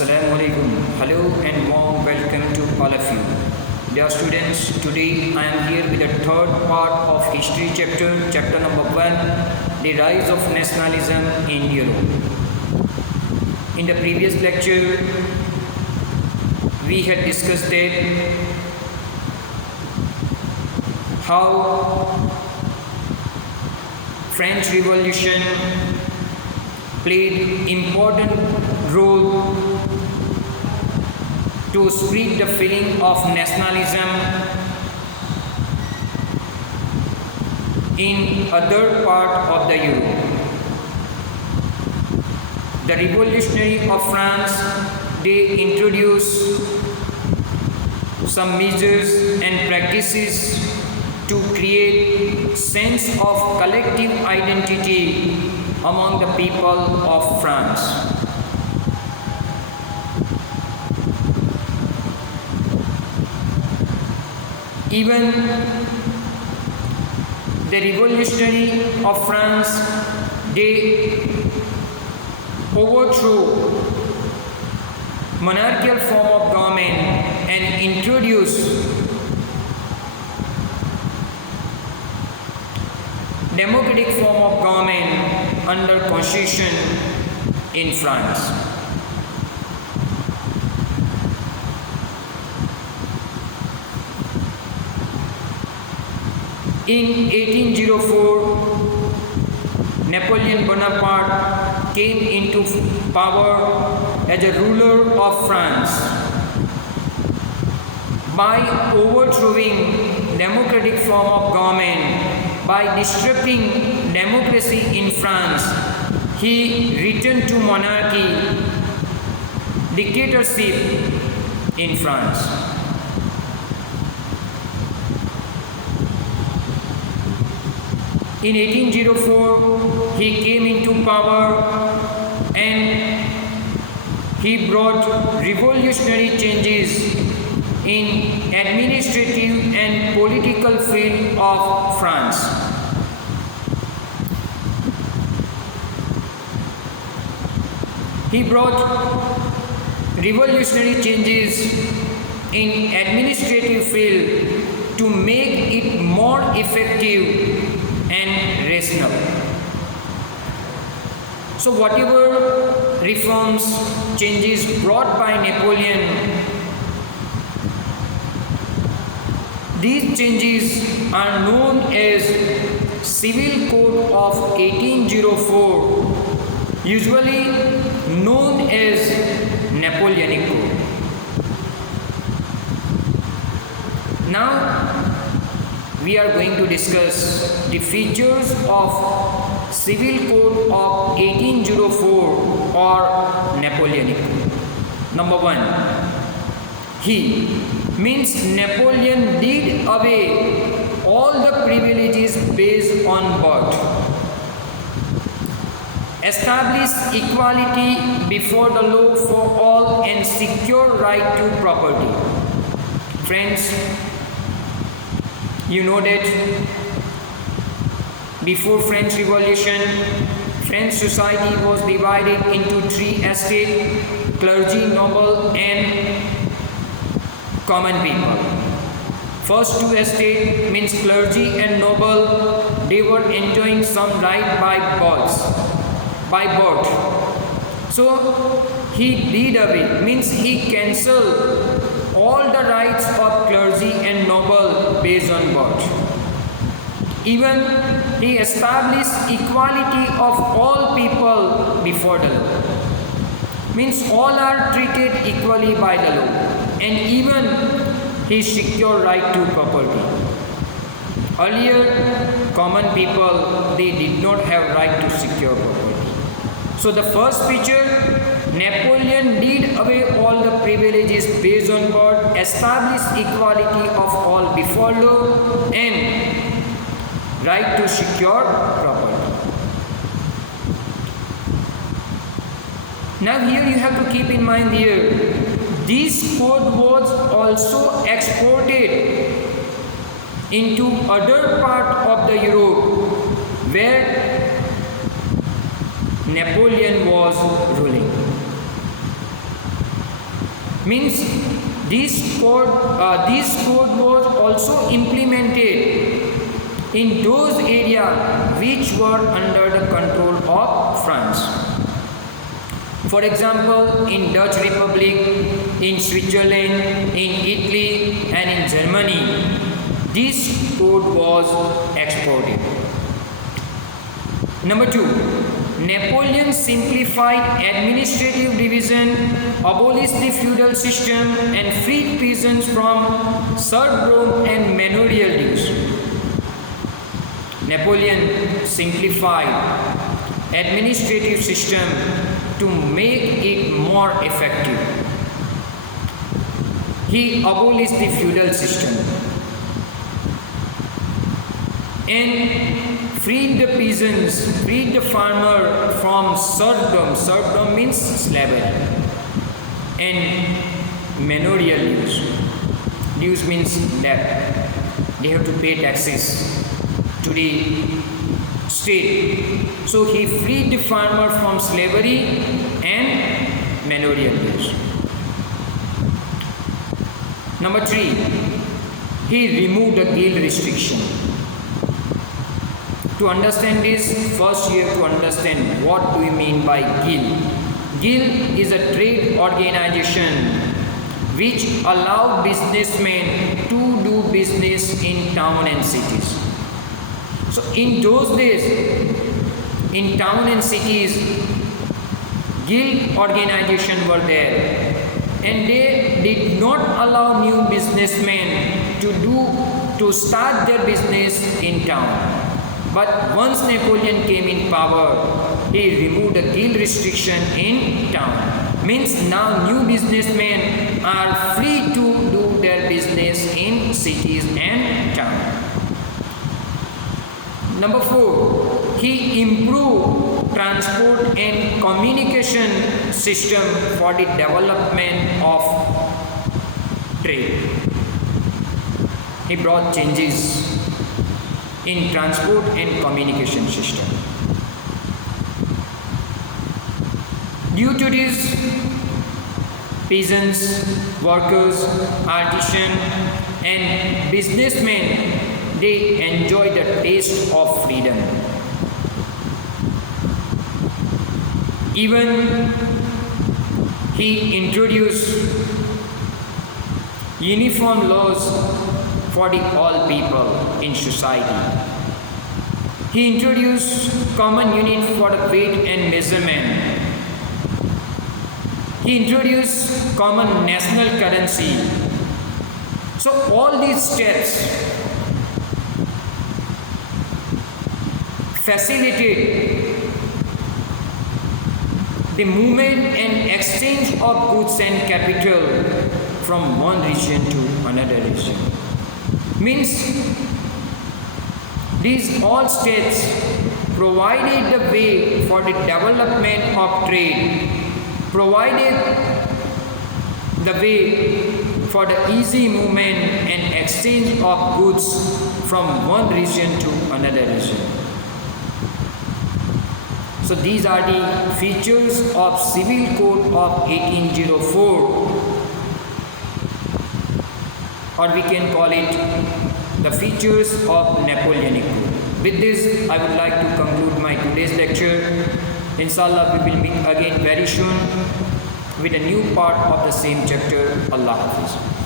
Assalamu alaikum. Hello and warm welcome to all of you. Dear students, today I am here with the third part of history chapter number 1, the rise of nationalism in Europe. In the previous lecture, we had discussed that how French Revolution played important role to spread the feeling of nationalism in other part of the Europe. The revolutionary of France, they introduced some measures and practices to create sense of collective identity among the people of France. Even the revolutionary of France, they overthrew monarchical form of government and introduced democratic form of government under constitution in France. In 1804, Napoleon Bonaparte came into power as a ruler of France. By overthrowing democratic form of government, by disrupting democracy in France, he returned to monarchy, dictatorship in France. In 1804, he came into power and he brought revolutionary changes in administrative and political field of France. He brought revolutionary changes in administrative field to make it more effective and rational. So whatever reforms, changes brought by Napoleon, these changes are known as Civil Code of 1804, usually known as Napoleonic Code. Now we are going to discuss the features of Civil Code of 1804 or Napoleonic Code. Number 1, he means Napoleon did away all the privileges based on birth, established equality before the law for all and secure right to property. Friends, you know that before French Revolution, French society was divided into 3 estates: clergy, noble and common people. First 2 estates means clergy and noble, they were enjoying some right by birth. So he did away, means he cancelled all the rights of clergy and noble based on birth. Even he established equality of all people before the law. Means all are treated equally by the law. And even he secured right to property. Earlier, common people, they did not have right to secure property. So the first feature, Napoleon did away all the privileges based on birth, established equality of all before law and right to secure property. Now here you have to keep in mind here, this code was also exported into other part of the Europe where Napoleon was ruling. Means this code was also implemented in those areas which were under the control of France. For example, in Dutch Republic, in Switzerland, in Italy and in Germany, this code was exported. Number 2, Napoleon simplified administrative division, abolished the feudal system and freed peasants from serfdom and manorial dues. Napoleon simplified administrative system to make it more effective. He abolished the feudal system and freed the peasants, freed the farmer from serfdom. Serfdom means slavery. And manorial dues. Dues means debt. They have to pay taxes to the state. So he freed the farmer from slavery and manorial dues. Number 3, he removed the guild restriction. To understand this, first you have to understand what do we mean by guild. Guild is a trade organization which allow businessmen to do business in town and cities. So in those days, in town and cities, guild organizations were there, and they did not allow new businessmen to start their business in town. But once Napoleon came in power, he removed the guild restriction in town. Means now new businessmen are free to do their business in cities and town. Number 4, he improved transport and communication system for the development of trade. He brought changes in transport and communication system. Due to this, peasants, workers, artisans and businessmen, they enjoy the taste of freedom. Even he introduced uniform laws for the all people in society. He introduced common unit for the weight and measurement. He introduced common national currency. So all these steps facilitate the movement and exchange of goods and capital from one region to another region. Means these all states provided the way for the development of trade, provided the way for the easy movement and exchange of goods from one region to another region. So these are the features of Civil Code of 1804, or we can call it the features of Napoleonic Code. With this, I would like to conclude my today's lecture. Inshallah, we will meet again very soon with a new part of the same chapter. Allah Hafiz.